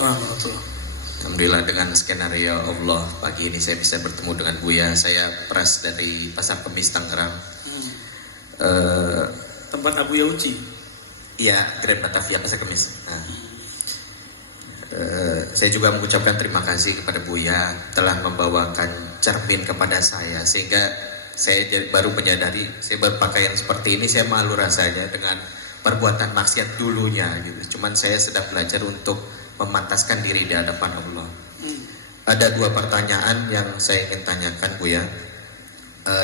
Assalamualaikum. Alhamdulillah dengan skenario Allah pagi ini saya bisa bertemu dengan Buya. Saya Pras dari Pasar Kemis Tangerang. Tempat Abu Yauci. Iya, Grand Batavia Pasar Kemis. Nah, saya juga mengucapkan terima kasih kepada Buya telah membawakan cermin kepada saya, sehingga saya baru menyadari saya berpakaian seperti ini saya malu rasanya dengan perbuatan maksiat dulunya gitu. Cuman saya sedang belajar untuk memantaskan diri di hadapan Allah. Ada dua pertanyaan yang saya ingin tanyakan Buya.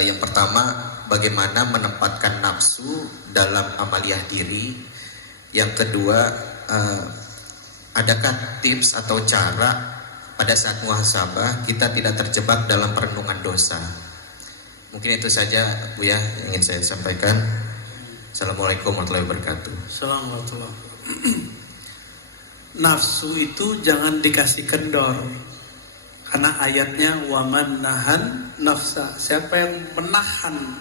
Yang pertama, bagaimana menempatkan nafsu dalam amaliyah diri? Yang kedua, adakah tips atau cara pada saat muhasabah kita tidak terjebak dalam perenungan dosa? Mungkin itu saja Buya yang ingin saya sampaikan. Assalamualaikum warahmatullahi wabarakatuh. Assalamualaikum. Nafsu itu jangan dikasih kendor, karena ayatnya waman nahan nafsa, siapa yang menahan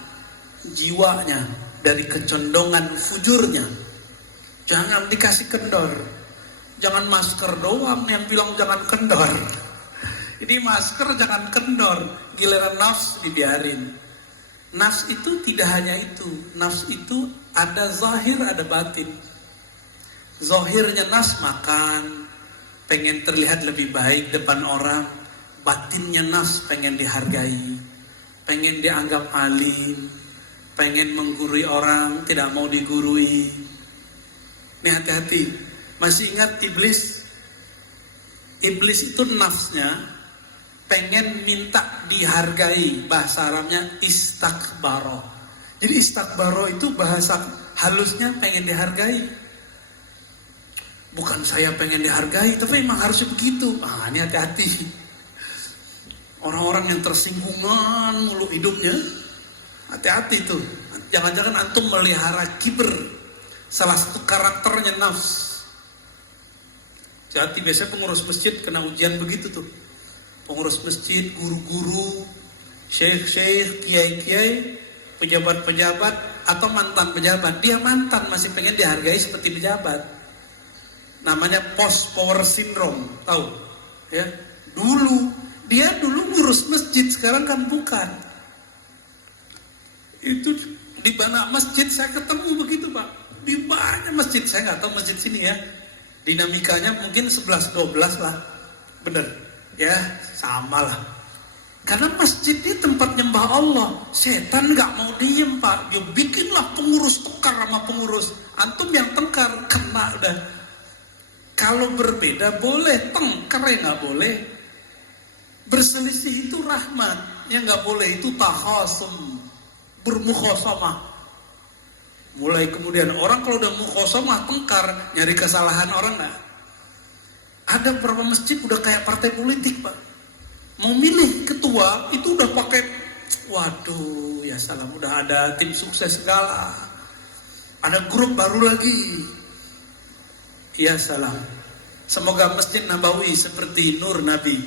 jiwanya dari kecondongan fujurnya, jangan dikasih kendor. Jangan masker doang yang bilang jangan kendor. Ini masker jangan kendor, giliran nafsu dibiarin. Nafsu itu tidak hanya itu, nafsu itu ada zahir ada batin. Zahirnya nafsu makan, pengen terlihat lebih baik depan orang. Batinnya nafsu pengen dihargai, pengen dianggap alim, pengen menggurui orang, tidak mau digurui. Ini hati-hati. Masih ingat iblis? Iblis itu nafsnya pengen minta dihargai. Bahasa Arabnya istakbaro. Jadi istakbaro itu bahasa halusnya pengen dihargai. Bukan saya pengen dihargai, tapi memang harusnya begitu. Ini hati-hati. Orang-orang yang tersinggungan mulu hidupnya, hati-hati tuh. Jangan-jangan antum melihara kiber, salah satu karakternya nafs. Hati, biasanya pengurus masjid kena ujian begitu tuh. Pengurus masjid, guru-guru, syekh-syekh, kiai-kiai, pejabat-pejabat atau mantan pejabat. Dia mantan masih pengen dihargai seperti pejabat. Namanya post power syndrome, tahu? Ya, dia dulu ngurus masjid, sekarang kan bukan. Itu di banyak masjid saya ketemu begitu Pak. Di banyak masjid, saya nggak tahu masjid sini ya. Dinamikanya mungkin 11-12 lah, bener? Ya, sama lah. Karena masjid ini tempat nyembah Allah. Setan nggak mau diem Pak. Dia bikinlah pengurus tekar sama pengurus. Antum yang tengkar kena udah. Kalau berbeda boleh, tengkar ya nggak boleh. Berselisih itu rahmat, yang nggak boleh itu takhasum, bermukhasamah. Mulai kemudian orang kalau udah mukhasamah tengkar, nyari kesalahan orang nggak. Ada beberapa masjid udah kayak partai politik Pak. Mau milih ketua itu udah pakai, waduh ya salam, udah ada tim sukses segala. Ada grup baru lagi. Ya salam. Semoga Masjid Nabawi seperti Nur Nabi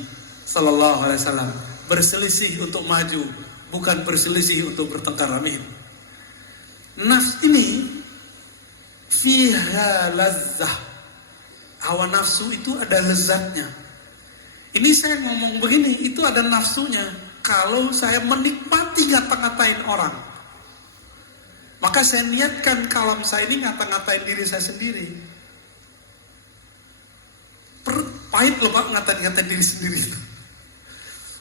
Sallallahu Alaihi Wasallam, berselisih untuk maju, bukan berselisih untuk bertengkar. Amin. Nafs ini fiha lazzah. Hawa nafsu itu ada lezatnya. Ini saya ngomong begini, itu ada nafsunya. Kalau saya menikmati ngata-ngatain orang, maka saya niatkan kalam saya ini ngata-ngatain diri saya sendiri. Pahit loh Pak ngata-ngatain diri sendiri itu.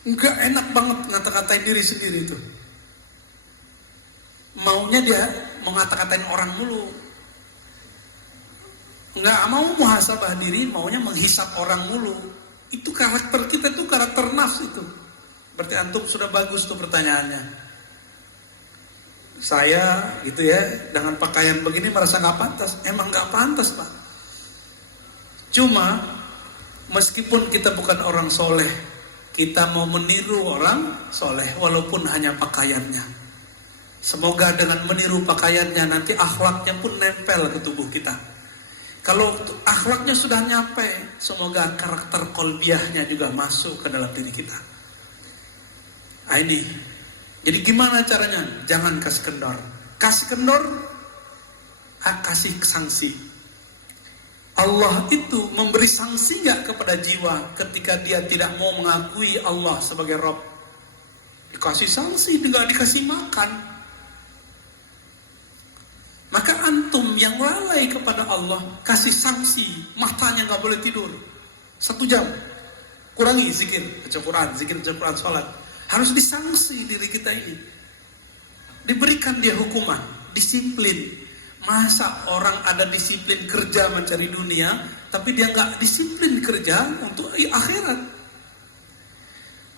Enggak enak banget ngata-ngatain diri sendiri itu. Maunya dia mau ngata-ngatain orang mulu. Enggak mau muhasabah diri, maunya menghisap orang mulu. Itu karakter kita, itu karakter nafs itu. Berarti antum sudah bagus tuh pertanyaannya. Saya gitu ya, dengan pakaian begini merasa gak pantas. Emang gak pantas Pak. Cuma meskipun kita bukan orang soleh, kita mau meniru orang soleh walaupun hanya pakaiannya. Semoga dengan meniru pakaiannya nanti akhlaknya pun nempel ke tubuh kita. Kalau akhlaknya sudah nyampe, semoga karakter kolbiahnya juga masuk ke dalam diri kita. Nah ini, jadi gimana caranya? Jangan kasih kendor. Kasih kendor, kasih sanksi. Allah itu memberi sanksi nggak kepada jiwa ketika dia tidak mau mengakui Allah sebagai Rabb? Dikasih sanksi, nggak dikasih makan. Maka antum yang lalai kepada Allah, kasih sanksi, matanya nggak boleh tidur 1 jam. Kurangi zikir, baca Quran, sholat. Harus disanksi diri kita ini. Diberikan dia hukuman, disiplin. Masa orang ada disiplin kerja mencari dunia, tapi dia nggak disiplin kerja untuk akhirat.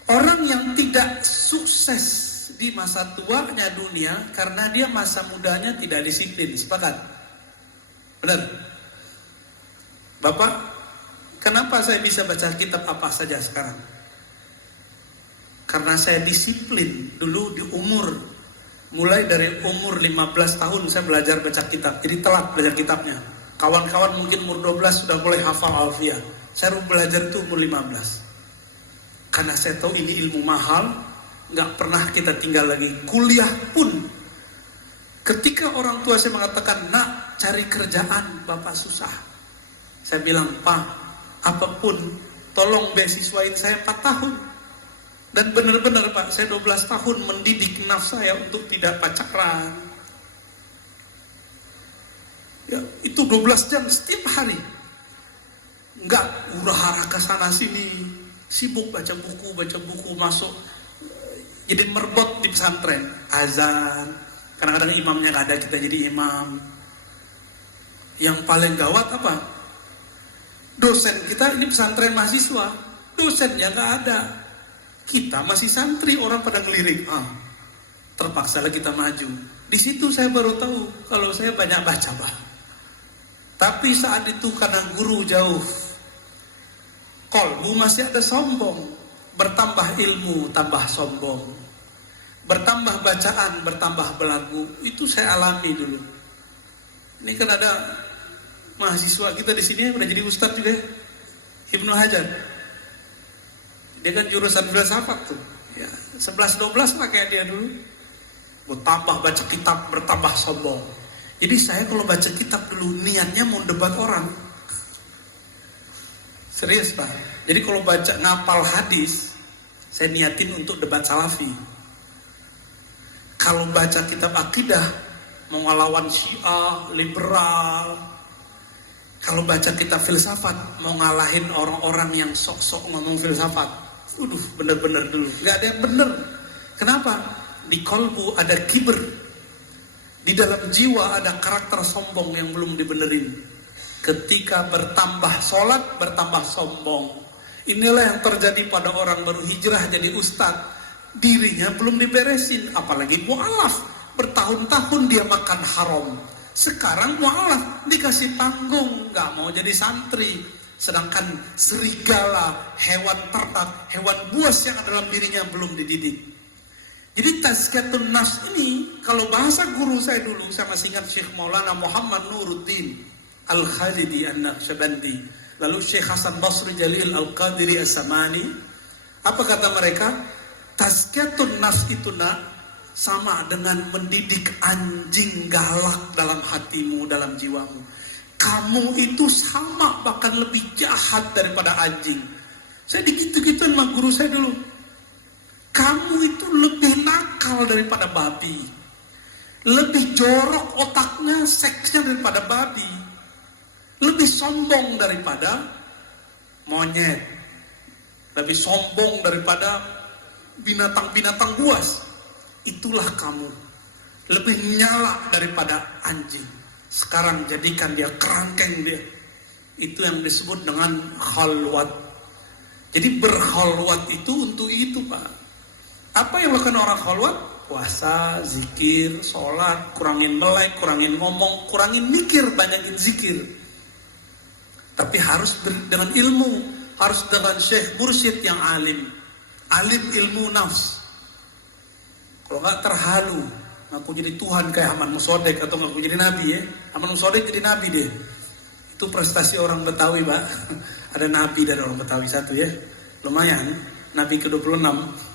Orang yang tidak sukses di masa tuanya dunia karena dia masa mudanya tidak disiplin. Sepakat? Benar? Bapak, kenapa saya bisa baca kitab apa saja sekarang? Karena saya disiplin dulu di umur. Mulai dari umur 15 tahun saya belajar baca kitab. Jadi telat belajar kitabnya. Kawan-kawan mungkin umur 12 sudah mulai hafal alfiah. Saya belajar itu umur 15. Karena saya tahu ini ilmu mahal, nggak pernah kita tinggal lagi. Kuliah pun, ketika orang tua saya mengatakan, nak cari kerjaan bapak susah. Saya bilang, pak, apapun, tolong beasiswain saya 4 tahun. Dan benar-benar pak, saya 12 tahun mendidik nafsu saya untuk tidak pacaran. Ya, itu 12 jam setiap hari. Enggak hura-hara ke sana sini, sibuk baca buku masuk. Jadi merbot di pesantren, azan. Kadang-kadang imamnya nggak ada, kita jadi imam. Yang paling gawat apa? Dosen kita ini pesantren mahasiswa, dosennya nggak ada. Kita masih santri, orang pada ngelirik. Terpaksalah kita maju. Di situ saya baru tahu kalau saya banyak baca, Pak. Tapi saat itu karena guru jauh, kolbu masih ada sombong. Bertambah ilmu, tambah sombong. Bertambah bacaan, bertambah belagu. Itu saya alami dulu. Ini kan ada mahasiswa kita di sini yang udah jadi ustadz juga, Ibnu Hajar. Dia kan jurusan filsafat tuh. Ya, 11-12 pakai dia dulu. Bertambah baca kitab, bertambah sombong. Jadi saya kalau baca kitab dulu niatnya mau debat orang. Serius Pak. Jadi kalau baca ngapal hadis, saya niatin untuk debat salafi. Kalau baca kitab akidah, mau ngelawan Syiah, liberal. Kalau baca kitab filsafat, mau ngalahin orang-orang yang sok-sok ngomong filsafat. Bener-bener dulu, gak ada yang bener. Kenapa? Di kolbu ada kiber, di dalam jiwa ada karakter sombong yang belum dibenerin. Ketika bertambah sholat, bertambah sombong. Inilah yang terjadi pada orang baru hijrah jadi ustadz. Dirinya belum diberesin, apalagi mu'alaf. Bertahun-tahun dia makan haram. Sekarang mu'alaf dikasih panggung, gak mau jadi santri. Sedangkan serigala, hewan ternak, hewan buas yang ada dalam dirinya belum dididik. Jadi tazkiyatun nafs ini, kalau bahasa guru saya dulu, saya masih ingat Syekh Maulana Muhammad Nuruddin Al-Khalidi An-Naqsyabandi, lalu Syekh Hasan Basri Jalil Al-Qadiri As-Samani. Apa kata mereka? Tazkiyatun nafs itu nak, sama dengan mendidik anjing galak dalam hatimu, dalam jiwamu. Kamu itu sama, bahkan lebih jahat daripada anjing. Saya digitu-gituin sama guru saya dulu. Kamu itu lebih nakal daripada babi. Lebih jorok otaknya, seksnya daripada babi. Lebih sombong daripada monyet. Lebih sombong daripada binatang-binatang buas. Itulah kamu. Lebih nyala daripada anjing. Sekarang jadikan dia kerangkeng dia. Itu yang disebut dengan khalwat. Jadi berkhalwat itu untuk itu Pak. Apa yang lakukan orang khalwat? Puasa, zikir, sholat, kurangin melek, kurangin ngomong, kurangin mikir, banyakin zikir. Tapi harus dengan ilmu, harus dengan syekh mursyid yang alim. Alim ilmu nafs. Kalau nggak terhalu, ngaku jadi Tuhan kayak Ahmad Musodek atau ngaku jadi Nabi ya. Ahmad Musodek jadi Nabi deh. Itu prestasi orang Betawi Pak. Ada Nabi dari orang Betawi satu ya. Lumayan. Nabi ke-26.